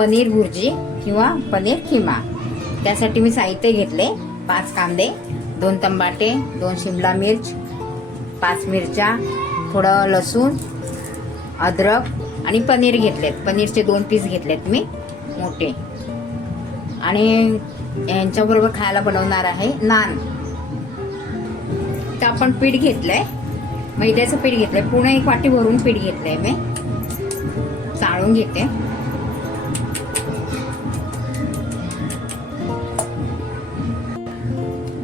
पनीर भुर्जी किंवा पनीर किमा. त्यासाठी मी साहित्य घेतले. पाच कांदे दोन तंबाटे दोन शिमला मिर्च पाच मिरच्या थोडं लसूण अद्रक आणि पनीर घेतलेत. पनीरचे दोन पीस घेतलेत मी मोठे. आणि यांच्याबरोबर खायला बनवणार आहे नान. तर आपण पीठ घेतलं आहे मैद्याचं पीठ घेतलं आहे पूर्ण एक वाटी भरून पीठ घेतलं आहे मी. चाळून घेते.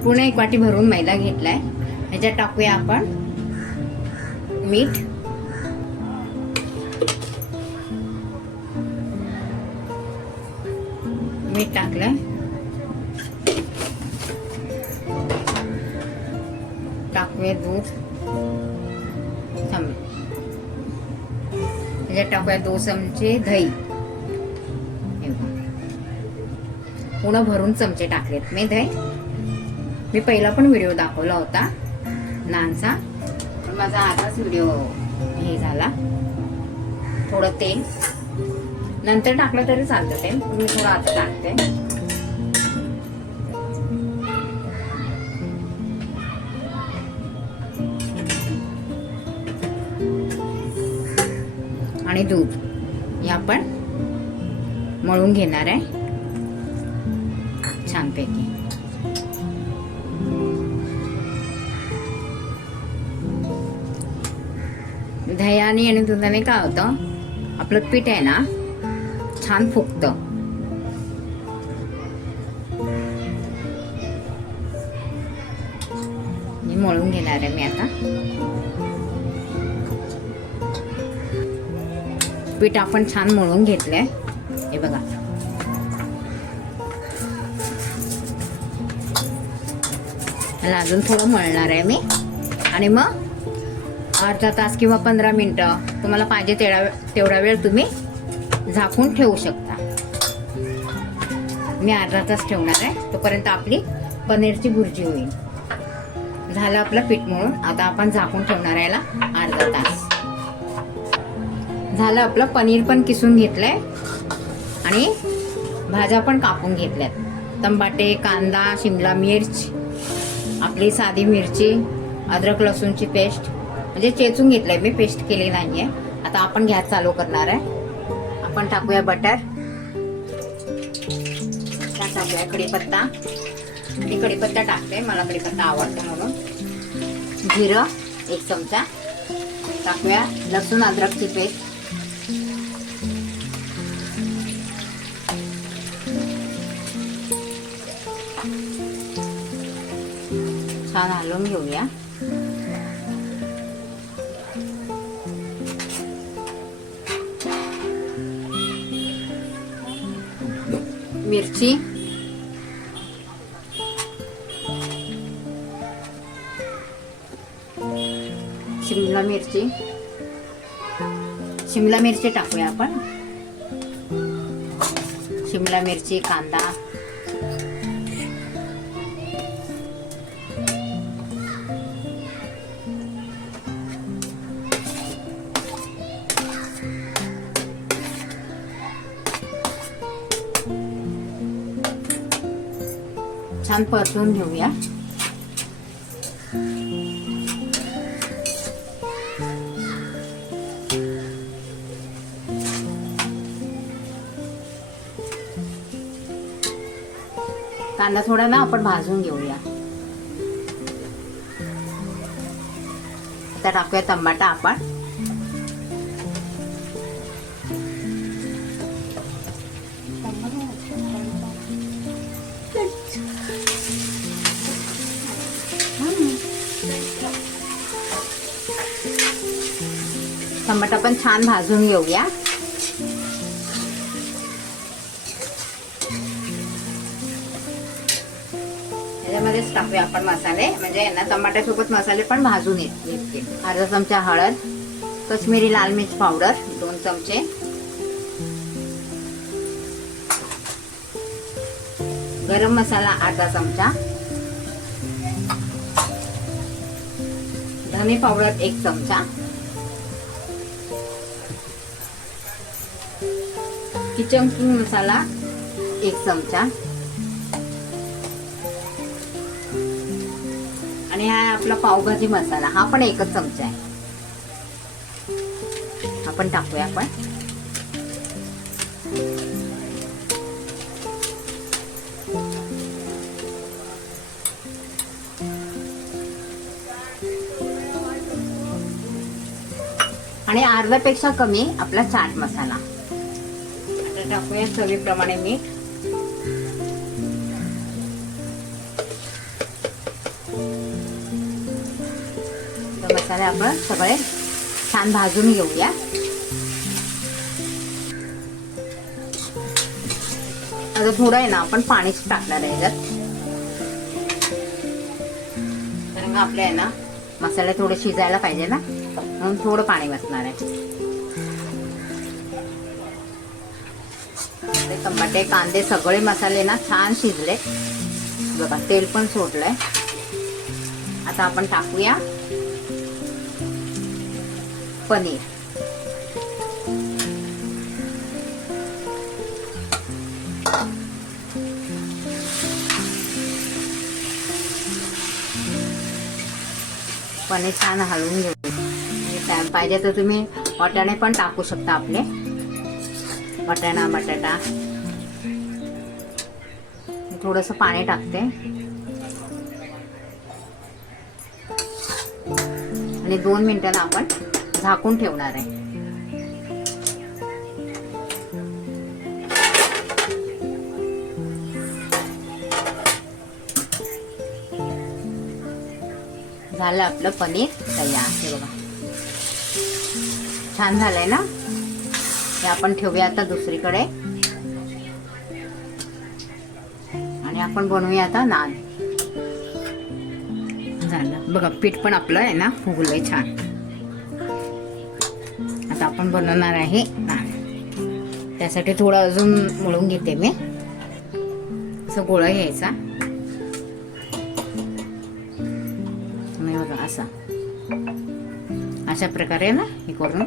पूर्ण एक वाटी भरून मैदा घेतलाय. ह्याच्यात टाकूया आपण मीठ. मीठ टाकलं टाकूया दूध. थांब. ह्याच्यात टाकूया दो चमचे दही. पूर्ण भरून चमचे टाकलेत. मी दही. मी पहिला पण व्हिडिओ दाखवला होता. नानचा. पण माझा आताच व्हिडिओ हे झाला. थोडं तेल. नंतर टाकलं तरी चालतं तेल पण मी थोडं आता टाकते. आणि दूध. हे आपण मळून घेणार आहे. छानपैकी. दह्याने आणि दुधाने काय होतं? आपलं पीठ आहे ना छान फुगतं. मळून घेणार आहे मी आता. पीठ आपण छान मळून घेतलंय. हे बघा. मला अजून थोडं मळणार आहे मी. आणि मग अर्धा तास किंवा पंधरा मिनटं तुम्हाला पाहिजे तेवढा तेवढा वेळ तुम्ही झाकून ठेवू शकता. मी अर्धा तास ठेवणार आहे. तोपर्यंत आपली पनीरची भुर्जी होईल. झालं आपलं पीठ म्हणून आता आपण झाकून ठेवणार आहे याला अर्धा तास. झालं आपलं पनीर पण किसून घेतलंय. आणि भाज्या पण कापून घेतल्यात. तंबाटे कांदा शिमला मिर्च आपली साधी मिरची अद्रक लसूणची पेस्ट म्हणजे चेचून घेतलंय मी पेस्ट केली नाहीये. आता आपण गॅस चालू करणार आहे. आपण टाकूया बटर. टाकूया कढीपत्ता. मी कढीपत्ता टाकते मला कढीपत्ता आवडतो म्हणून. जिरं एक चमचा. टाकूया लसूण अद्रकची पेस्ट. छान हलवून घेऊया. मिरची शिमला मिरची शिमला मिरची टाकूया आपण. शिमला मिरची कांदा. छान परतून घेऊया. कांदा थोडा ना आपण भाजून घेऊया. आता टाकूया टमाटा आपण. टमाटा पण छान भाजून घेऊया. त्याच्यामध्येच टाकूया आपण मसाले. म्हणजे यांना टमाट्यासोबत मसाले पण भाजून येत येतील अर्धा चमचा हळद कश्मीरी लाल मिर्च पावडर दोन चमचे. गरम मसाला अर्धा चमचा. धने पावडर एक चमचा. किचन मसाला एक चमचा. आणि हा आपला पावभाजी मसाला हा पण एकच चमचा आहे. हा पण टाकूया आपण. आणि अर्ध्यापेक्षा कमी आपला चाट मसाला. टाकूया चवीप्रमाणे मीठ मसाले आपण सगळे छान भाजून घेऊया. आता थोडं आहे ना आपण पाणीच टाकणार आहे जर कारण का आपले आहे ना मसाले थोडे शिजायला पाहिजे ना म्हणून थोडं पाणी बसणार आहे. ते टमाटे कांदे सगळे मसाले ना छान शिजले. बघा तेल पण सोडलंय. आता आपण टाकूया पनीर. पनीर छान हलवून घेऊ आणि पाहिजे तर तुम्ही वाटाणे पण टाकू शकता आपले. वाटाणा बटाटा. थोडस पाणी टाकते. आणि दोन मिनिटाला आपण झाकून ठेवणार आहे. झालं आपलं पनीर तयार. हे बघा. छान झालंय ना? हे आपण ठेवूया आता दुसरीकडे. आणि आपण बनवूया आता नान. झालं. बघा पीठ पण आपलं आहे ना फुगलंय छान. आता आपण बनवणार आहे नान. त्यासाठी थोडं अजून मळून घेते मी. असं गोळा घ्यायचा. बघा असा. अशा प्रकारे ना हे करून.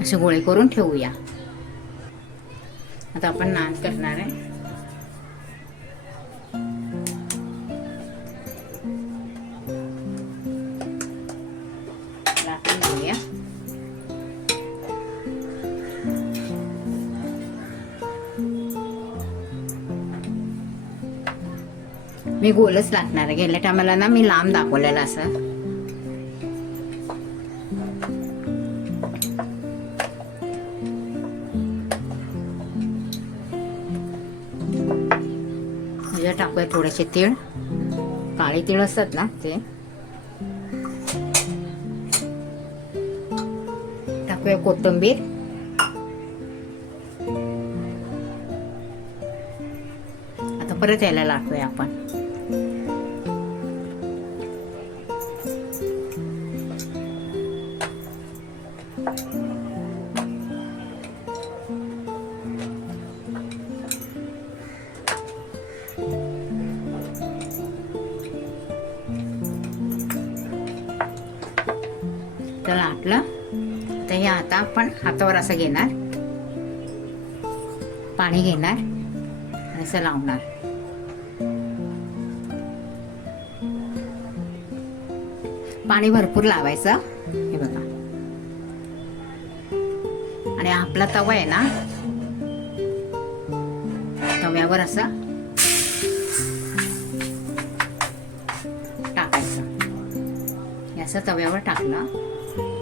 असे गोळे करून ठेवूया. आता आपण नान करणार आहे. मी गोलच लागणार आहे. गेल्या टायमाला ना मी लांब दाखवलेलं असं. टाकूया थोडेसे तीळ. काळे तीळ असतात ना ते. टाकूया कोथिंबीर. आता परत यायला लागतोय आपण. तर लाटलं तर हे आता आपण हातावर असं घेणार. पाणी घेणार आणि असं लावणार. पाणी भरपूर लावायचं. हे बघा. आणि आपला तवा आहे ना तव्यावर असं टाकायचं. असं तव्यावर टाकलं.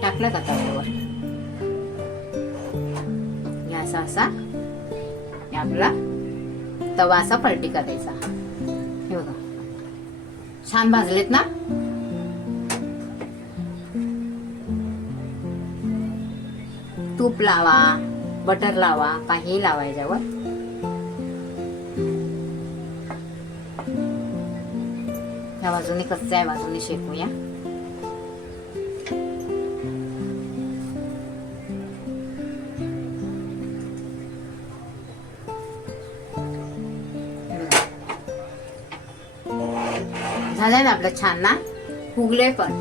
टाकलं का तव्यावर असा असा आपला तवा असा पलटी करायचा. हे बघा. छान भाजलेत ना? तूप लावा बटर लावा काही लावा याच्यावर. ह्या बाजूने कच्च्या बाजूने शेकूया. झालंय ना आपलं छान ना? फुगले पण.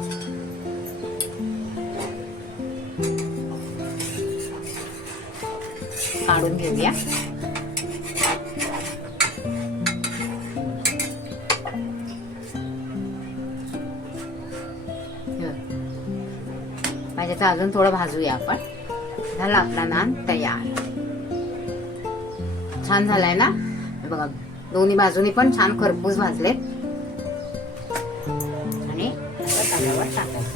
काढून घेऊया. पाहिजे तर अजून थोडं भाजूया आपण. झाला आपला नान तयार. छान झालाय ना? बघा दोन्ही बाजूनी पण छान खरपूस भाजलेत. असं तव्यावर टाकायचं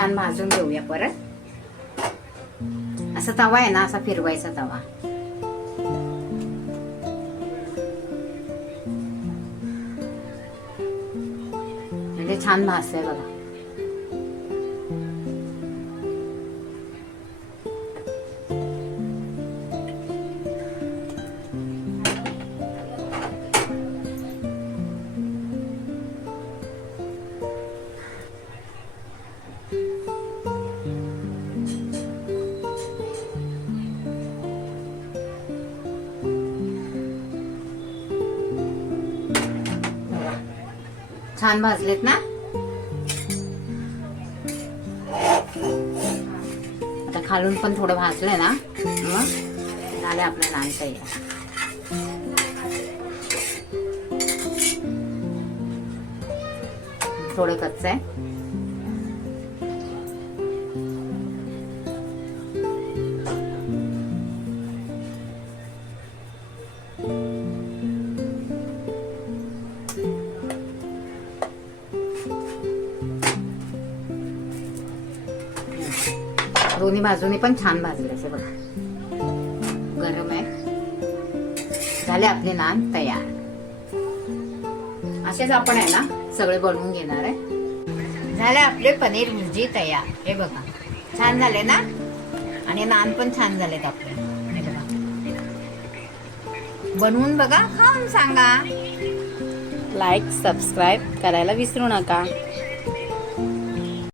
छान भाजून घेऊया परत. असा तवा आहे ना असा फिरवायचा तवा. म्हणजे छान भाजतंय बघा. छान भाजलेत ना? आता खालून पण थोडं भाजलंय ना? मग आले आपलं नान तयार. थोडं कच्चं आहे दोन्ही बाजूनी पण छान भाजले असे बघा. गरम आहे. झाले आपले नान तयार. असेच आपण आहे ना सगळे बनवून घेणार आहे. झाले आपले पनीर भुर्जी तयार. हे बघा. छान झाले ना? आणि नान पण छान झालेत आपले. बनवून बघा खाऊन सांगा. लाईक सबस्क्राईब करायला विसरू नका.